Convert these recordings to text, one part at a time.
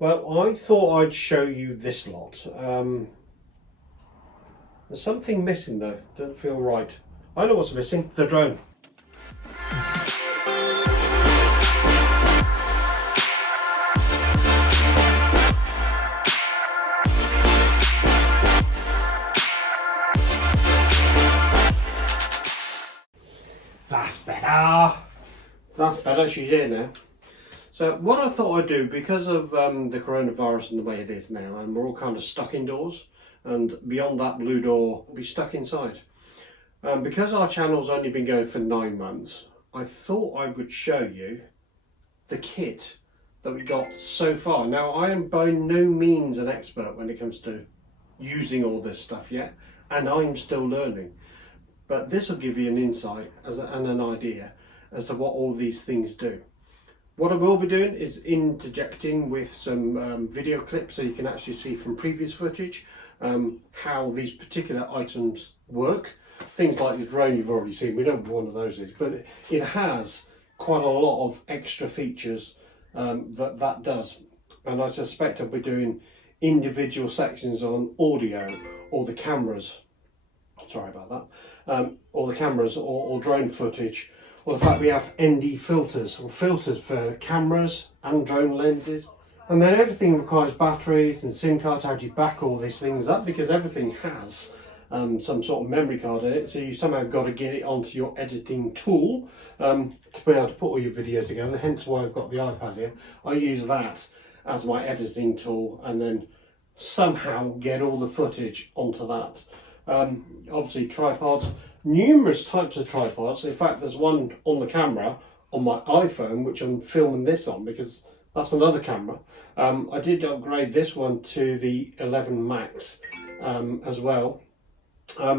Well, I thought I'd show you this lot. There's something missing though, doesn't feel right. I know what's missing, the drone. That's better. That's better, she's here now. So what I thought I'd do, because of the coronavirus and the way it is now, and we're all kind of stuck indoors, and beyond that blue door, we'll be stuck inside. Because our channel's only been going for 9 months, I thought I would show you the kit that we got so far. Now, I am by no means an expert when it comes to using all this stuff yet, and I'm still learning. But this will give you an insight and an idea as to what all these things do. What I will be doing is interjecting with some video clips so you can actually see from previous footage how these particular items work. Things like the drone you've already seen, we don't know what one of those is, but it has quite a lot of extra features that does. And I suspect I'll be doing individual sections on audio or the cameras, sorry about that, or the cameras or drone footage. Or the fact we have ND filters, or filters for cameras and drone lenses. And then everything requires batteries and SIM cards. How do you back all these things up? Because everything has some sort of memory card in it. So you somehow got to get it onto your editing tool to be able to put all your videos together. Hence why I've got the iPad here. I use that as my editing tool and then somehow get all the footage onto that. Obviously tripods. Numerous types of tripods. In fact, there's one on the camera on my iPhone which I'm filming this on because that's another camera. I did upgrade this one to the 11 Max as well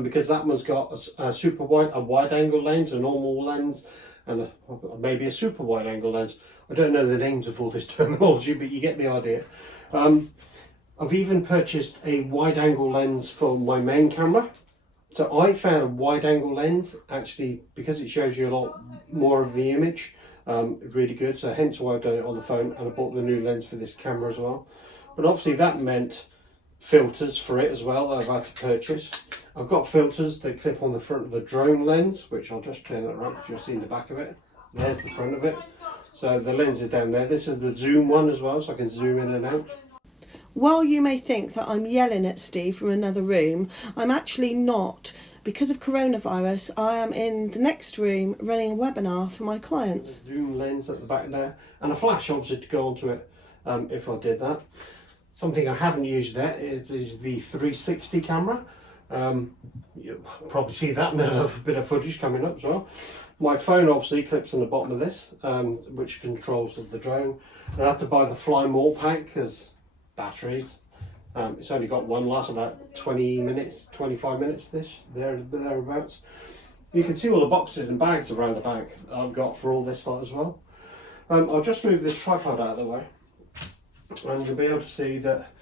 because that one's got a super wide, a wide angle lens, a normal lens, and maybe a super wide angle lens. I don't know the names of all this terminology, but you get the idea. I've even purchased a wide angle lens for my main camera. So I found a wide angle lens actually because it shows you a lot more of the image, really good. So hence why I've done it on the phone, and I bought the new lens for this camera as well. But obviously that meant filters for it as well that I've had to purchase. I've got filters that clip on the front of the drone lens, which I'll just turn it around because you'll see in the back of it. There's the front of it. So the lens is down there. This is the zoom one as well, so I can zoom in and out. While you may think that I'm yelling at Steve from another room, I'm actually not. Because of coronavirus, I am in the next room running a webinar for my clients. Zoom lens at the back there, and a flash obviously to go onto it if I did that. Something I haven't used yet is the 360 camera. You'll probably see that in a bit of footage coming up as well. My phone obviously clips on the bottom of this, which controls the drone. I have to buy the Fly More pack because batteries. It's only got one, lasts about 20 minutes, 25 minutes, thereabouts. You can see all the boxes and bags around the back I've got for all this lot as well. I'll just move this tripod out of the way and you'll be able to see that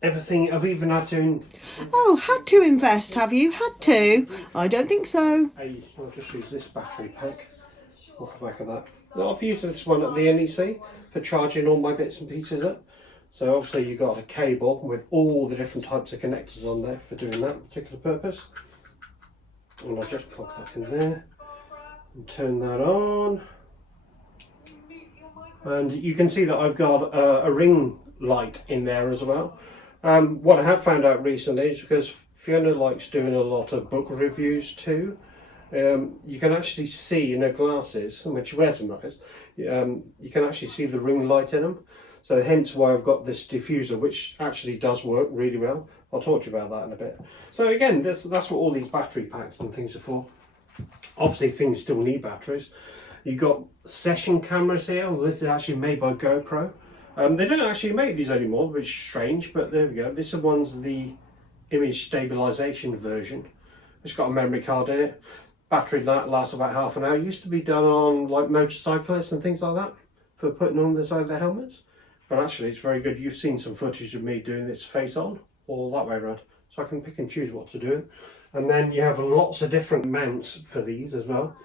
everything I've even had to... Oh, had to invest, have you? Had to? I don't think so. I'll just use this battery pack off the back of that. Now, I've used this one at the NEC for charging all my bits and pieces up. So obviously you've got a cable with all the different types of connectors on there for doing that particular purpose. And I'll just plug that in there and turn that on. And you can see that I've got a ring light in there as well. What I have found out recently is because Fiona likes doing a lot of book reviews too. You can actually see in her glasses, which she wears them nice, you can actually see the ring light in them. So hence why I've got this diffuser, which actually does work really well. I'll talk to you about that in a bit. So again, that's what all these battery packs and things are for. Obviously things still need batteries. You've got session cameras here. Well, this is actually made by GoPro. They don't actually make these anymore, which is strange, but there we go. This one's the image stabilization version. It's got a memory card in it. Battery lasts about half an hour. It used to be done on like motorcyclists and things like that for putting on the side of their helmets. But actually it's very good. You've seen some footage of me doing this face on or that way around. So I can pick and choose what to do. And then you have lots of different mounts for these as well.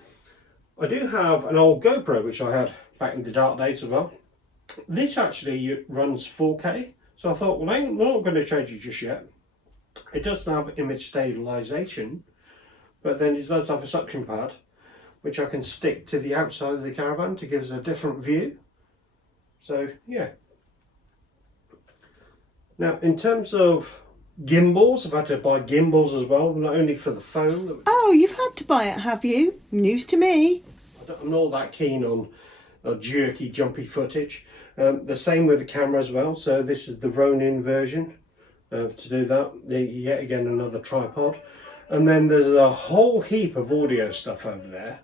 I do have an old GoPro which I had back in the dark days as well. This actually runs 4K, so I thought, well, I'm not going to change it just yet. It doesn't have image stabilization, but then it does have a suction pad, which I can stick to the outside of the caravan to give us a different view. So yeah. Now, in terms of gimbals, I've had to buy gimbals as well, not only for the phone. Oh, you've had to buy it, have you? News to me. I'm not that keen on jerky, jumpy footage. The same with the camera as well. So this is the Ronin version. To do that, yet again another tripod. And then there's a whole heap of audio stuff over there.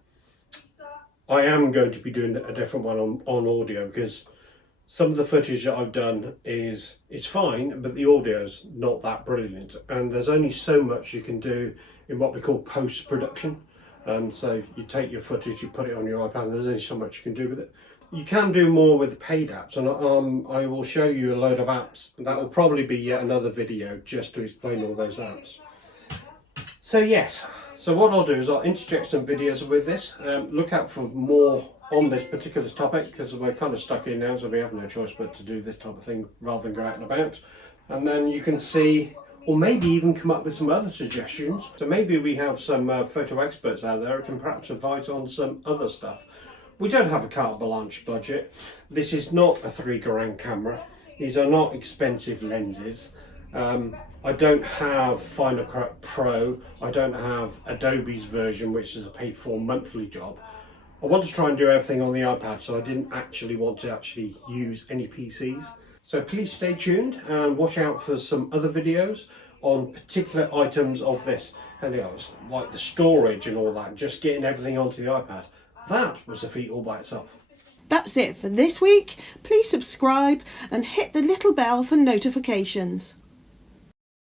I am going to be doing a different one on audio, because some of the footage that I've done is fine, but the audio's not that brilliant. And there's only so much you can do in what we call post-production. So you take your footage, you put it on your iPad, and there's only so much you can do with it. You can do more with the paid apps, and I will show you a load of apps. That will probably be yet another video just to explain all those apps. So yes, so what I'll do is I'll interject some videos with this. Look out for more on this particular topic, because we're kind of stuck in now, so we have no choice but to do this type of thing rather than go out and about. And then you can see, or maybe even come up with some other suggestions. So maybe we have some photo experts out there who can perhaps advise on some other stuff. We don't have a carte blanche budget. This is not a £3 camera. These are not expensive lenses. I don't have Final Cut Pro. I don't have Adobe's version, which is a paid for monthly job. I want to try and do everything on the iPad, so I didn't actually want to use any PCs. So please stay tuned and watch out for some other videos on particular items of this. And like the storage and all that, just getting everything onto the iPad. That was a feat all by itself. That's it for this week. Please subscribe and hit the little bell for notifications.